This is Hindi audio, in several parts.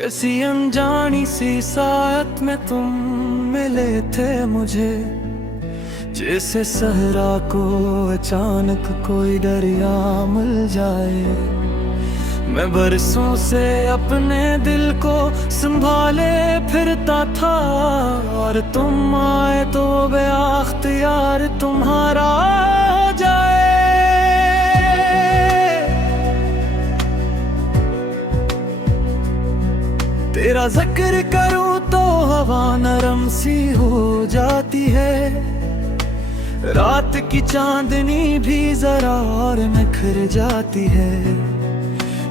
किसी अनजानी सी साथ में तुम मिले थे मुझे, जैसे सहरा को अचानक कोई दरिया मिल जाए। मैं बरसों से अपने दिल को संभाले फिरता था, और तुम आए तो बेअख्तियार तुम्हारा हो जाए। तेरा जिक्र करूं तो हवा नरम सी हो जाती है, रात की चांदनी भी जरा और निखर जाती है।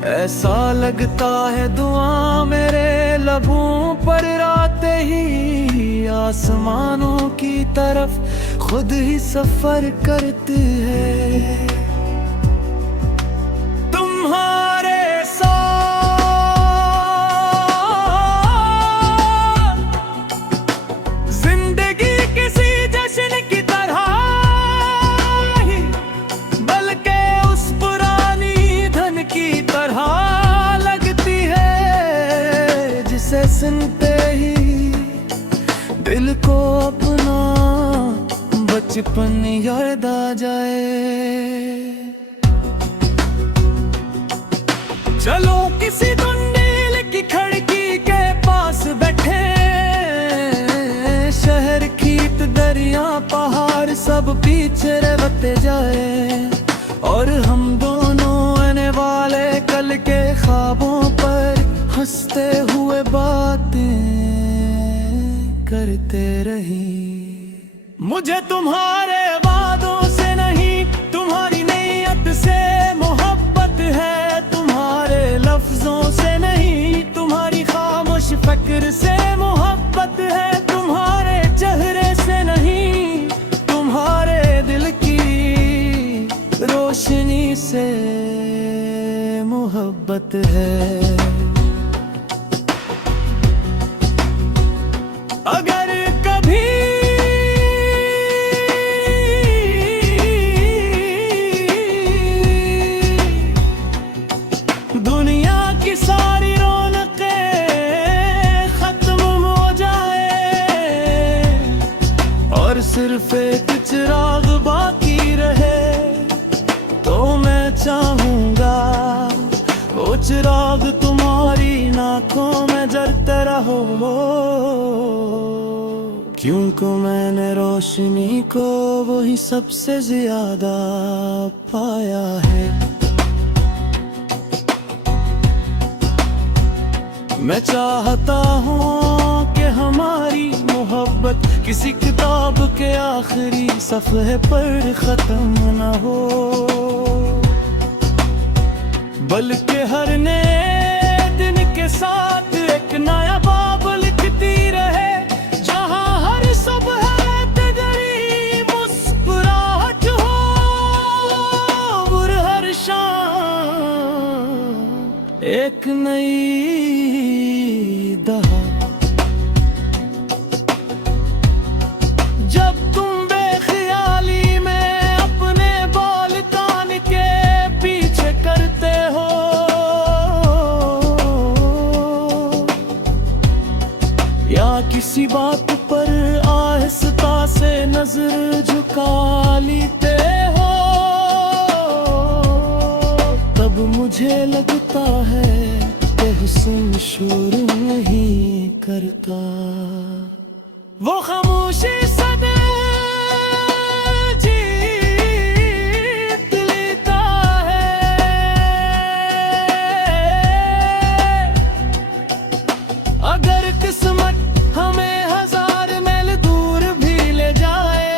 ऐसा लगता है दुआ मेरे लबों पर आते ही आसमानों की तरफ खुद ही सफर करती है। तुम्हारे सुनते ही दिल को अपना बचपन याद आ जाए। चलो किसी धुंधली की खिड़की के पास बैठे, शहर खेत दरिया पहाड़ सब पीछे रहते जाए, और हम दोनों आने वाले कल के ख्वाबों पर हंसते हुए बातें करते रही। मुझे तुम्हारे वादों से नहीं, तुम्हारी नीयत से मोहब्बत है। तुम्हारे लफ्जों से नहीं, तुम्हारी खामोश फिक्र से मोहब्बत है। तुम्हारे चेहरे से नहीं, तुम्हारे दिल की रोशनी से मोहब्बत है। अगर कभी दुनिया की सारी रौनकें खत्म हो जाए, और सिर्फ एक चिराग बाकी रहे, तो मैं चाहूंगा वो चिराग तुम्हारी आँखों में जलता रहो, क्योंकि मैंने रोशनी को वही सबसे ज्यादा पाया है। मैं चाहता हूँ कि हमारी मोहब्बत किसी किताब के आखिरी सफ़े पर खत्म न हो, बल्कि हर नए दिन के साथ एक नया बाब लिखती रहे, जहाँ हर सुबह तेरी मुस्कुराहट हो, और हर शाम एक नई दहा। जब तुम बेख्याली में अपने बाल तान के पीछे करते हो, या किसी बात पर आहिस्ता से नजर झुका लेते हो, तब मुझे लगता है कि हुस्न शोर नहीं करता। वो खामोशी सदा जीत लेता है। अगर किस्मत हमें हजार मील दूर भी ले जाए,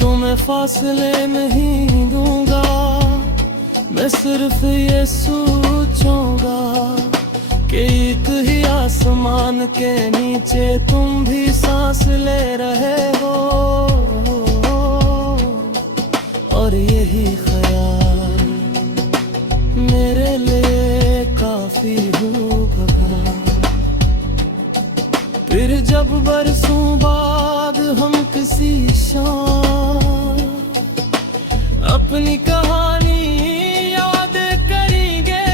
तो मैं फासले नहीं दूंगा। मैं सिर्फ ये सोचूंगा कि एक ही आसमान के नीचे तुम भी सांस ले रहे हो, और यही ख्याल मेरे लिए काफी होगा। फिर जब बरसों बाद हम किसी शाम अपनी कहानी याद करेंगे,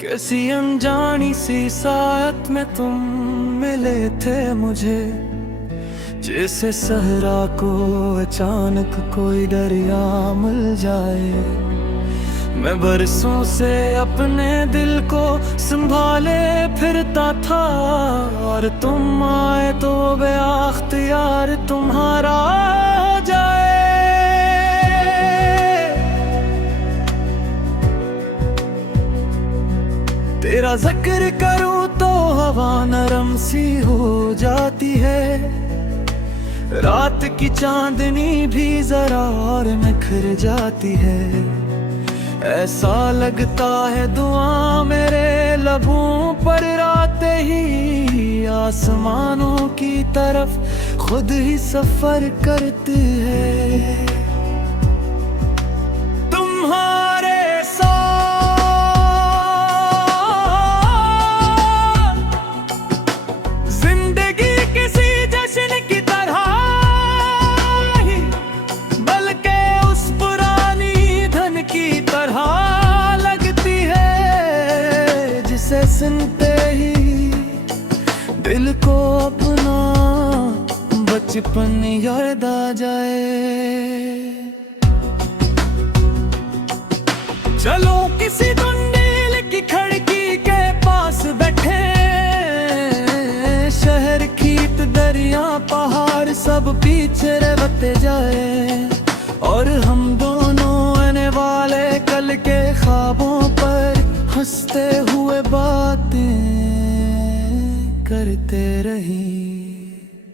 किसी अनजानी सी साथ में तुम मिले थे मुझे, जैसे सहरा को अचानक कोई दरिया मिल जाए। मैं बरसों से अपने दिल को संभाले फिरता था, और तुम आए तो बेअख्तियार तुम्हारा हो जाए। तेरा जिक्र करूं तो हवा नरम सी हो जाती है, रात की चांदनी भी जरा और निखर जाती है। ऐसा लगता है दुआ मेरे लबों पर आते ही आसमानों की तरफ खुद ही सफर करती है। तुम्हारे सुनते ही दिल को अपना बचपन याद आ जाए। चलो किसी धुंधली की खिड़की के पास बैठे, शहर खेत दरिया पहाड़ सब पीछे रहते जाए, और हम दोनों आने वाले कल के ख्वाबों पर हंसते हुए बातें करते रही।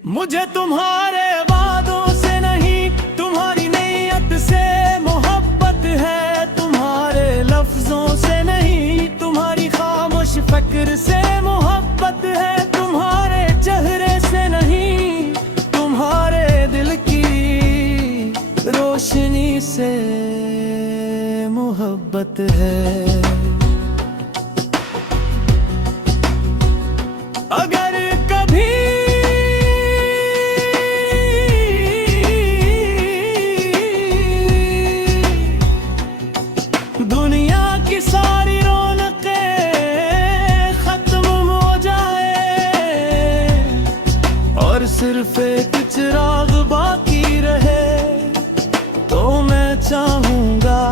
मुझे तुम्हारे वादों से नहीं, तुम्हारी नीयत से मोहब्बत है। तुम्हारे लफ्जों से नहीं, तुम्हारी खामोश फिक्र से मोहब्बत है। तुम्हारे चेहरे से नहीं, तुम्हारे दिल की रोशनी से मोहब्बत है। अगर कभी दुनिया की सारी रौनकें खत्म हो जाए, और सिर्फ एक चिराग बाकी रहे, तो मैं चाहूंगा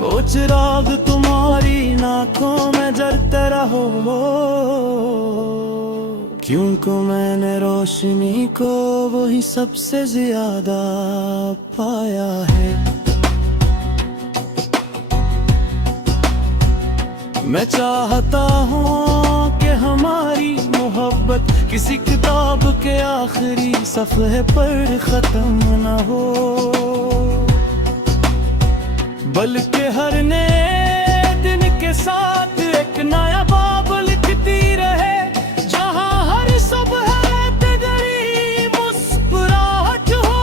वो चिराग तुम्हारी आँखों में जलता रहो, क्योंकि मैंने रोशनी को वही सबसे ज्यादा पाया है। मैं चाहता हूँ कि हमारी मोहब्बत किसी किताब के आखिरी सफ़े पर खत्म न हो, बल्कि हर नए दिन के साथ एक नया बाब लिखती रहे, जहाँ हर सुबह तेरी मुस्कुराहट हो,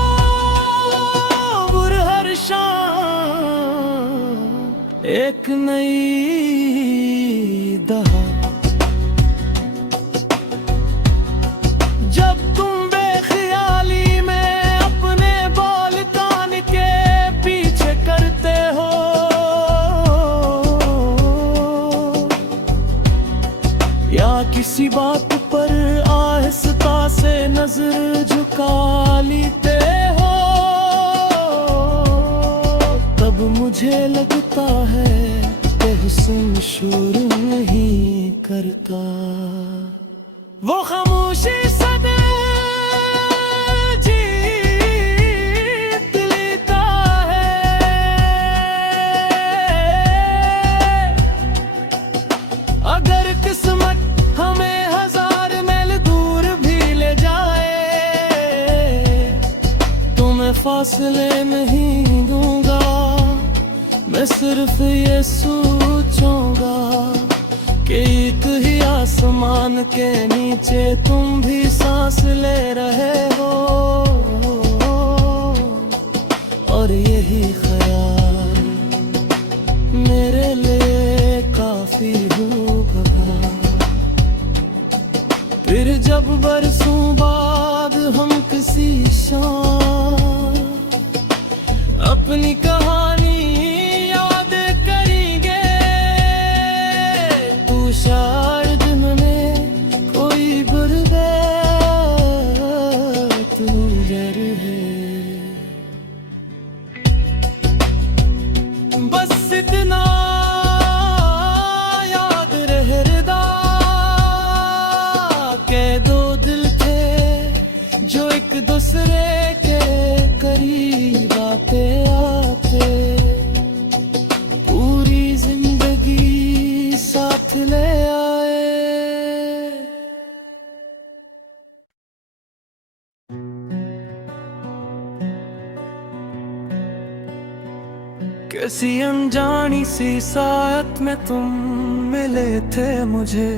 और हर शाम एक नई दहा। जब तुम बेख्याली में अपने बाल तान के पीछे करते हो, या किसी बात पर आहिस्ता से नजर झुका लेते हो, तब मुझे लगता है कि हुस्न शोर नहीं करता। वो खामोशी सदा जीत लेता है, अगर किस्मत हमें हजार मील दूर भी ले जाए, तो मैं फासले नहीं दूंगा। मैं सिर्फ ये सोचूंगा कि एक ही आसमान के नीचे तुम भी सांस ले रहे हो, और यही ख्याल मेरे लिए काफी होगा। फिर जब बरसों बाद हम किसी शाम अपनी कहानी याद करेंगे, किसी अनजानी सी साथ में तुम मिले थे मुझे,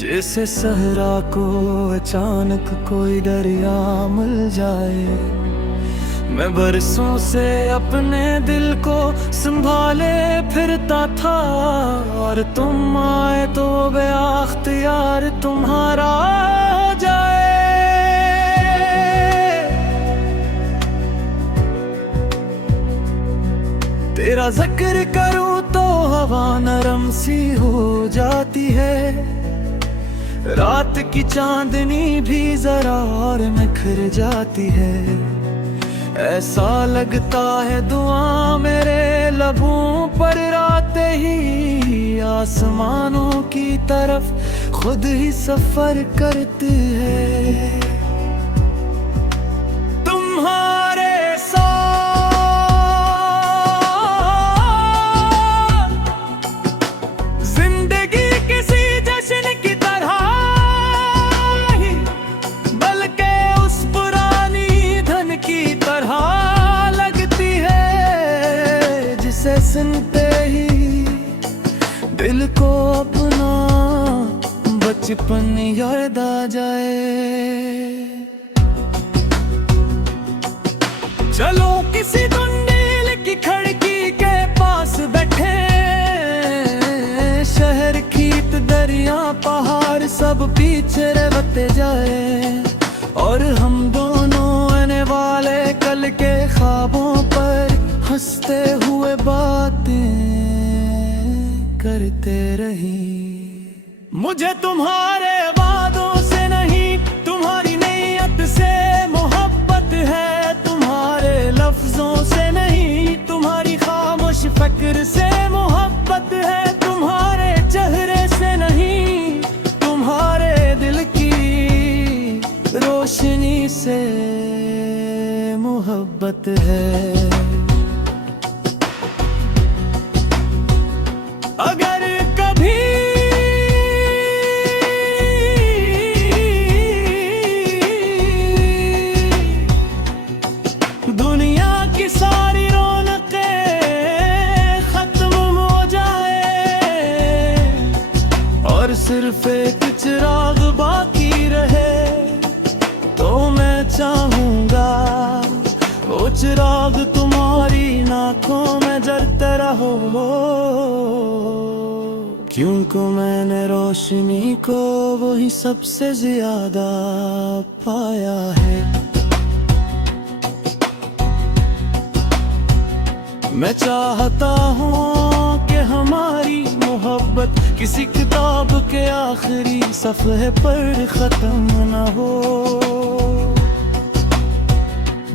जैसे सहरा को अचानक कोई दरिया मिल जाए। मैं बरसों से अपने दिल को संभाले फिरता था, और तुम आए तो बेअख्तियार तुम्हारा हो जाए। तेरा जिक्र करूं तो हवा नरम सी हो जाती है, रात की चांदनी भी जरा और निखर जाती है। ऐसा लगता है दुआ मेरे लबों पर आते ही आसमानों की तरफ खुद ही सफर करती है। तुम्हारे सुनते ही दिल को अपना बचपन याद आ जाए। चलो किसी धुंधेल की खिड़की के पास बैठे, शहर खेत दरिया पहाड़ सब पीछे रहते जाए, और हम दोनों आने वाले कल के ख्वाबों पर हंसते हुए बातें करते रही। मुझे तुम्हारे वादों से नहीं, तुम्हारी नीयत से मोहब्बत है। तुम्हारे लफ्जों से नहीं, तुम्हारी खामोश फिक्र से मोहब्बत है। तुम्हारे चेहरे से नहीं, तुम्हारे दिल की रोशनी से मोहब्बत है। अगर कभी दुनिया की सारी रौनकें खत्म हो जाए, और सिर्फ एक चिराग बाकी रहे, तो मैं चाहूंगा वो चिराग तुम्हारी आँखों में जलता रहो, क्योंकि मैंने रोशनी को वही सबसे ज्यादा पाया है। मैं चाहता हूँ कि हमारी मोहब्बत किसी किताब के आखिरी सफ़े पर खत्म न हो,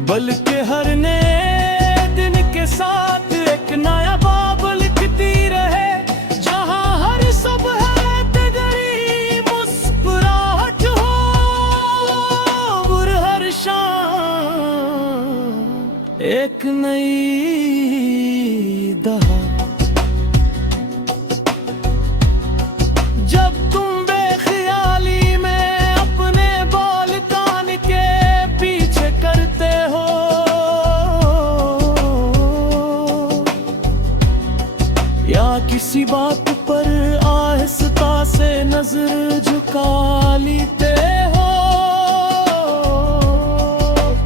बल्कि हर नए दिन के साथ एक नया बाब लिखती रहे, जहाँ हर सुबह तेरी मुस्कुराहट हो, और हर शाम एक नई दहा। जब तुम बेख्याली में अपने बाल कान के पीछे करते हो, या किसी बात पर आहिस्ता से नजर झुका लेते हो,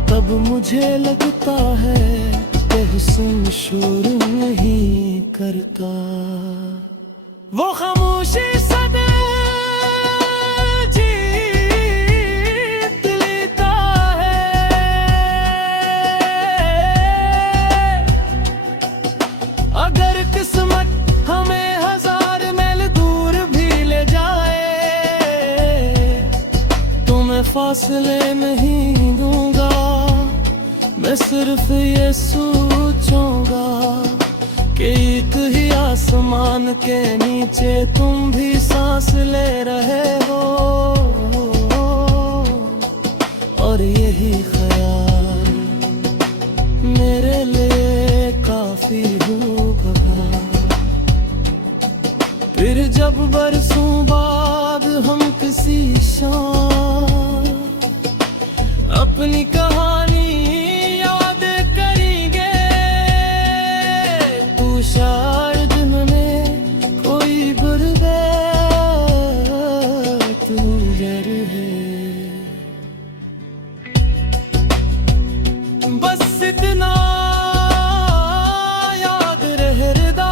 तब मुझे लगता है कि हुस्न शोर नहीं करता। वो खामोशी सदा जीत लेता है, अगर किस्मत हमें हजार मील दूर भी ले जाए, तो मैं फासले नहीं दूंगा। मैं सिर्फ ये सोचूंगा कि एक ही आसमान के नीचे तुम भी सांस ले रहे हो, और यही ख्याल मेरे लिए काफी होगा। फिर जब बरसों बाद हम किसी शाम अपनी कहानी याद करेंगे, शायद में कोई गुर्बत गुजर है। बस इतना याद रहदा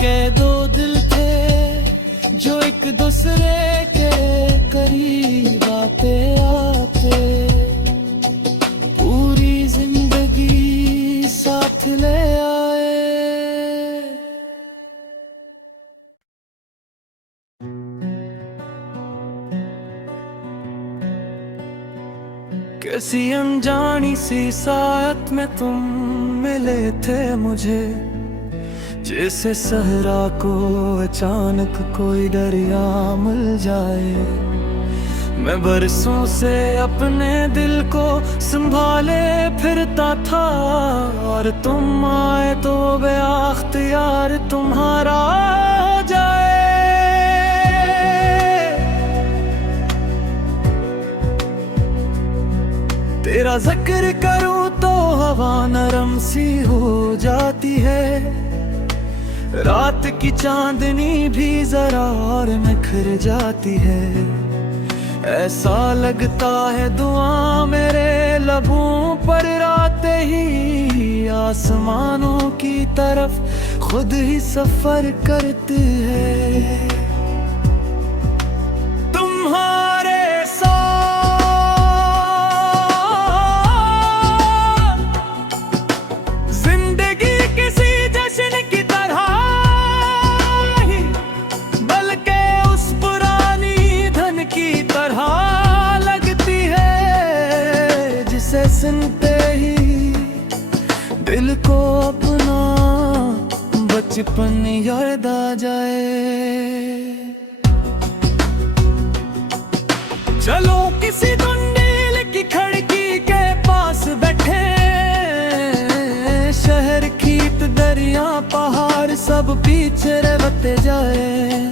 के दो दिल थे जो एक दूसरे के करीब आते आते पूरी जिंदगी साथ ले आए। कैसी अनजानी सी साथ में तुम मिले थे मुझे, जैसे सहरा को अचानक कोई दरिया मिल जाए। मैं बरसों से अपने दिल को संभाले फिरता था और तुम आए तो बेअख्तियार तुम्हारा हो जाए। तेरा जिक्र करूं तो हवा नरम सी हो जाती है, रात की चांदनी भी जरा और निखर जाती है। ऐसा लगता है दुआ मेरे लबों पर आते ही आसमानों की तरफ खुद ही सफर करती है। तुम्हारे साथ जिंदगी किसी जश्न की तरह ही, बल्कि उस पुरानी धन की तरह लगती है जिसे सुनते ही दिल को अपना बचपन याद आ जाए। चलो किसी धुंधली की खिड़की के पास बैठे, शहर खेत दरिया पहाड़ सब पीछे रहते जाए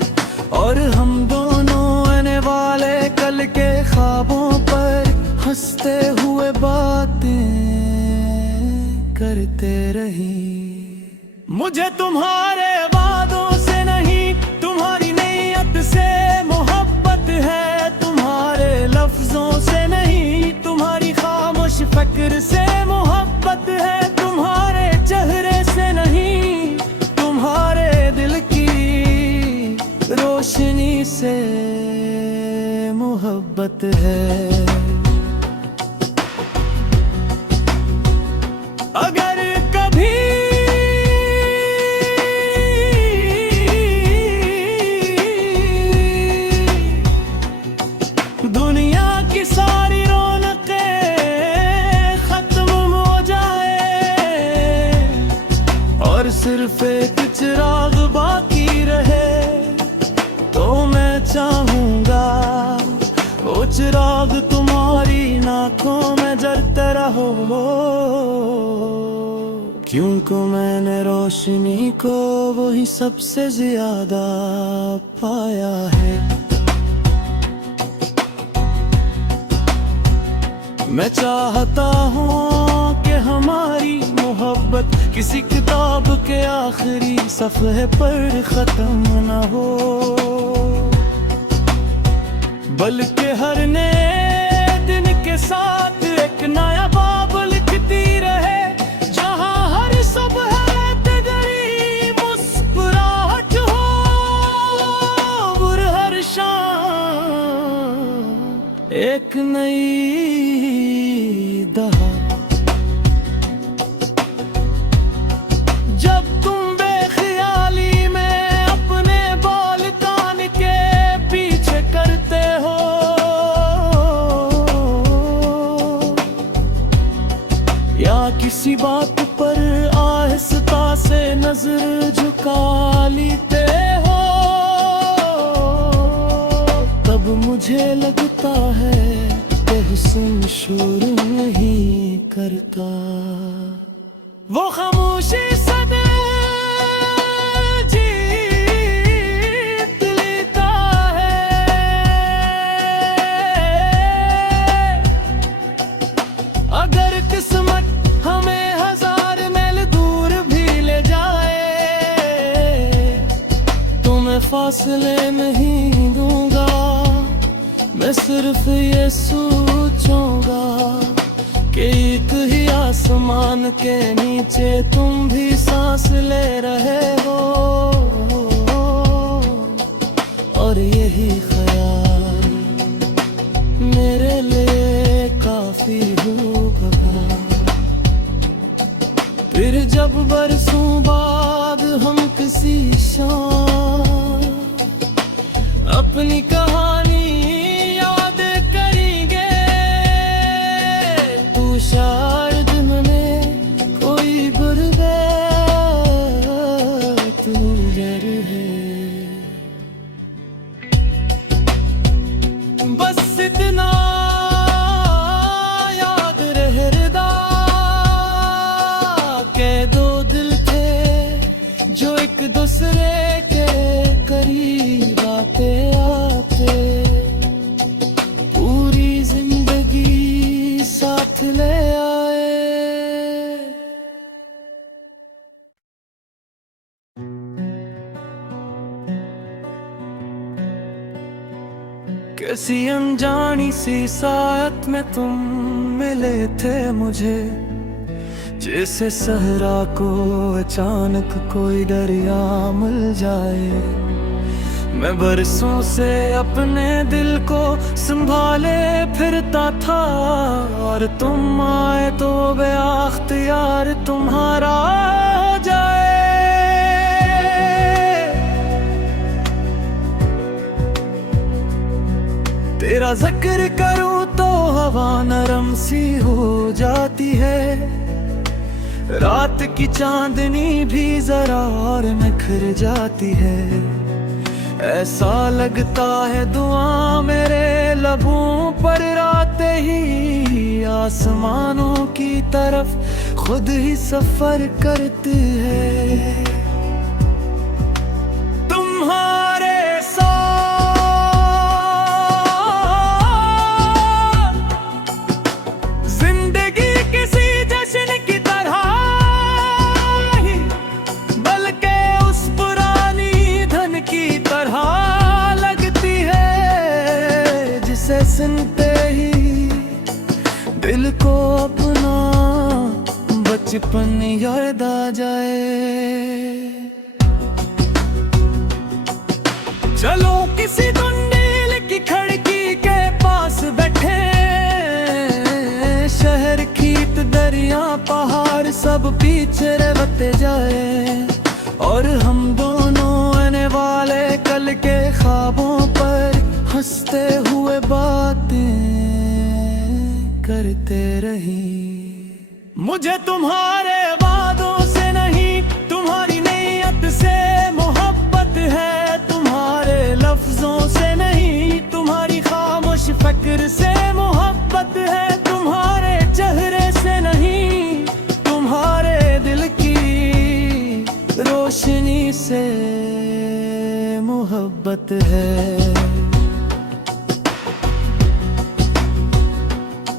और हम दोनों आने वाले कल के ख्वाबों पर हंसते हुए बातें करते रही। मुझे तुम्हारे वादों से नहीं तुम्हारी नीयत से मोहब्बत है, तुम्हारे लफ्जों से नहीं तुम्हारी खामोश फिक्र से मोहब्बत है, तुम्हारे चेहरे से नहीं तुम्हारे दिल की रोशनी से मोहब्बत है। अगर कभी दुनिया की सारी रौनकें खत्म हो जाए और सिर्फ एक चिराग बाकी रहे, तो मैं चाहूंगा वो चिराग तुम्हारी आँखों में जलता रहो, क्योंकि मैंने रोशनी को वही सबसे ज्यादा पाया है। मैं चाहता हूँ कि हमारी मोहब्बत किसी किताब के आखिरी सफ़े पर खत्म न हो, बल्कि हर नए दिन के साथ एक नया बाब लिखती रहे, जहाँ हर सुबह तेरी मुस्कुराहट हो और हर शाम एक नई दहा। जब तुम बेख्याली में अपने बाल कान के पीछे करते हो, या किसी बात पर आहिस्ता से नजर झुका लेते हो, तब मुझे लगता है कि हुस्न शोर नहीं करता, वो खामोशी सदा जीत लेता है। अगर किस्मत हमें हजार मील दूर फासले नहीं दूंगा, मैं सिर्फ ये सोचूंगा कि एक ही आसमान के नीचे तुम भी सांस ले रहे हो, और यही ख्याल मेरे लिए काफी होगा। फिर जब बरसों बाद हम किसी शाम अपनी कहानी याद करेंगे, तू शायद में कोई गुर्बत तू घर है, बस इतना याद रहदा के दो दिल थे जो एक दूसरे के करीब आते आते पूरी जिंदगी साथ ले आए। कैसी अनजानी सी साथ में तुम मिले थे मुझे, जैसे सहरा को अचानक कोई दरिया मिल जाए। मैं बरसों से अपने दिल को संभाले फिरता था, और तुम आए तो बेअख्तियार तुम्हारा हो जाए। तेरा जिक्र करूं तो हवा नरम सी हो जाती है, रात की चांदनी भी जरा और निखर जाती है। ऐसा लगता है दुआ मेरे लबों पर आते ही आसमानों की तरफ खुद ही सफर करती है। तुम्हारे सुनते ही दिल को अपना बचपन याद आ जाए। चलो किसी धुंधली की खिड़की के पास बैठे, शहर खेत दरिया पहाड़ सब पीछे रहते जाए, और हम दोनों आने वाले कल के ख्वाबों पर हंसते हुए बातें करते रही। मुझे तुम्हारे वादों से नहीं, तुम्हारी नीयत से मोहब्बत है। तुम्हारे लफ्जों से नहीं, तुम्हारी खामोश फिक्र से मोहब्बत है। तुम्हारे चेहरे से नहीं, तुम्हारे दिल की रोशनी से मोहब्बत है।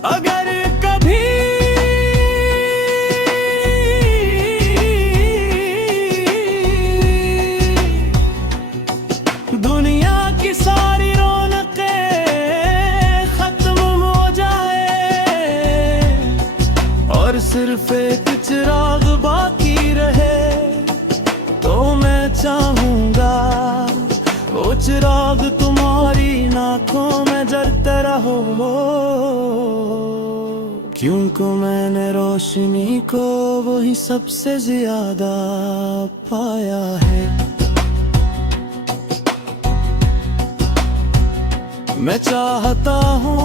अगर कभी दुनिया की सारी रौनकें खत्म हो जाए, और सिर्फ एक चिराग बाकी रहे, तो मैं चाहूंगा वो चिराग तुम्हारी आँखों में जलता रहो, क्योंकि मैंने रोशनी को वही सबसे ज्यादा पाया है। मैं चाहता हूँ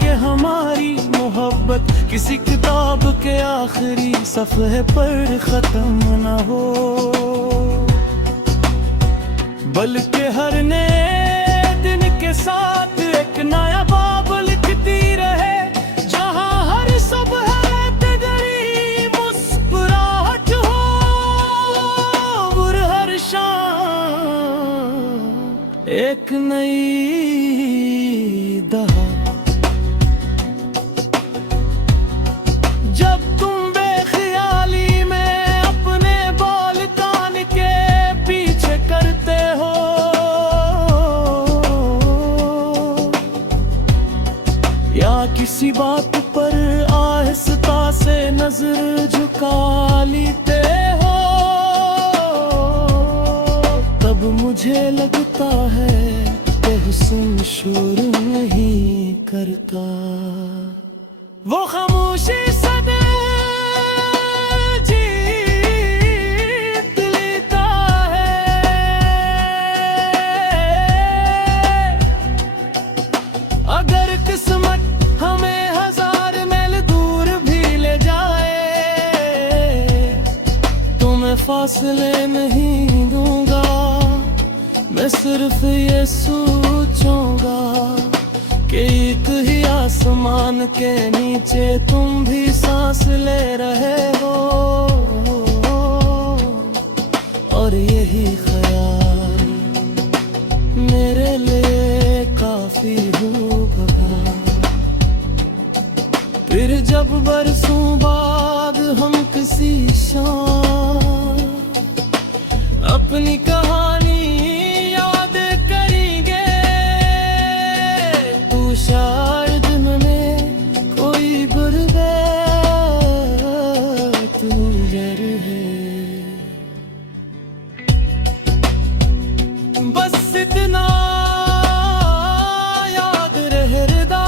कि हमारी मोहब्बत किसी किताब के आखिरी सफ़े पर खत्म न हो, बल्कि हर नए दिन के साथ एक नया बाब लिखती रहे, जहाँ हर सुबह तेरी मुस्कुराहट हो, और हर शाम एक नई दहा। जब तुम बेख्याली में अपने बाल कान के पीछे करते हो, किसी बात पर आहिस्ता से नजर झुका लेते हो, तब मुझे लगता है कि हुस्न शोर नहीं करता। वो खामोशी सदा जीत लेता है, अगर किस्मत हमें हजार मील दूर भी ले जाए, तो मैं फासले नहीं दूंगा। मैं सिर्फ ये सोचूंगा कि एक ही आसमान के नीचे तुम भी सांस ले रहे हो, और यही ख्याल मेरे लिए काफी होगा। फिर जब बरसों बाद हम किसी शाम अपनी कहानी याद करेंगे, तू शायद में कोई गुर्बत तू घर है। बस इतना याद रहदा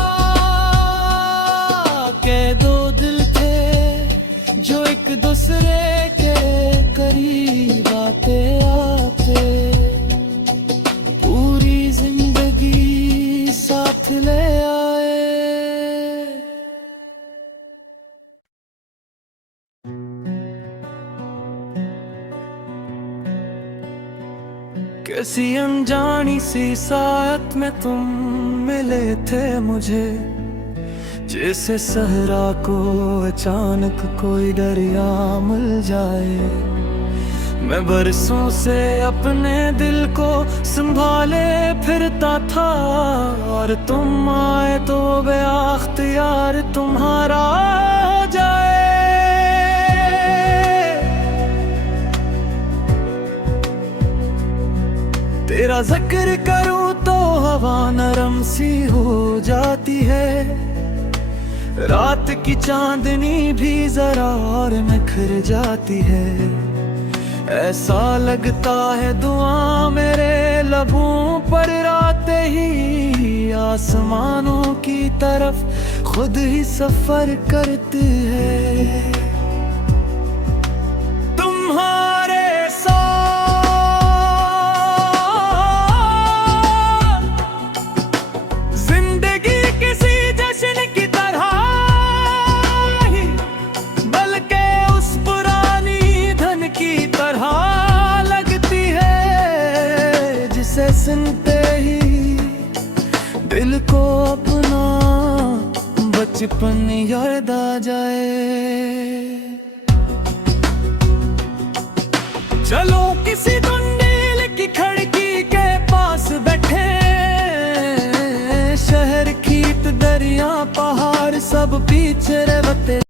के दो दिल थे जो एक दूसरे के करीब आते आते पूरी जिंदगी साथ ले आए। किसी अनजानी सी साथ में तुम मिले थे मुझे, जैसे सहरा को अचानक कोई दरिया मिल जाए। मैं बरसों से अपने दिल को संभाले फिरता था, और तुम आए तो बेअख्तियार तुम्हारा हो जाए। तेरा जिक्र करूं तो हवा नरम सी हो जाती है, रात की चांदनी भी जरा और निखर जाती है। ऐसा लगता है दुआ मेरे लबों पर आते ही आसमानों की तरफ खुद ही सफर करती है। तुम्हारे सुनते ही दिल को अपना बचपन याद आ जाए। चलो किसी धुंधेल की खिड़की के पास बैठे, शहर खेत दरिया पहाड़ सब पीछे रहते।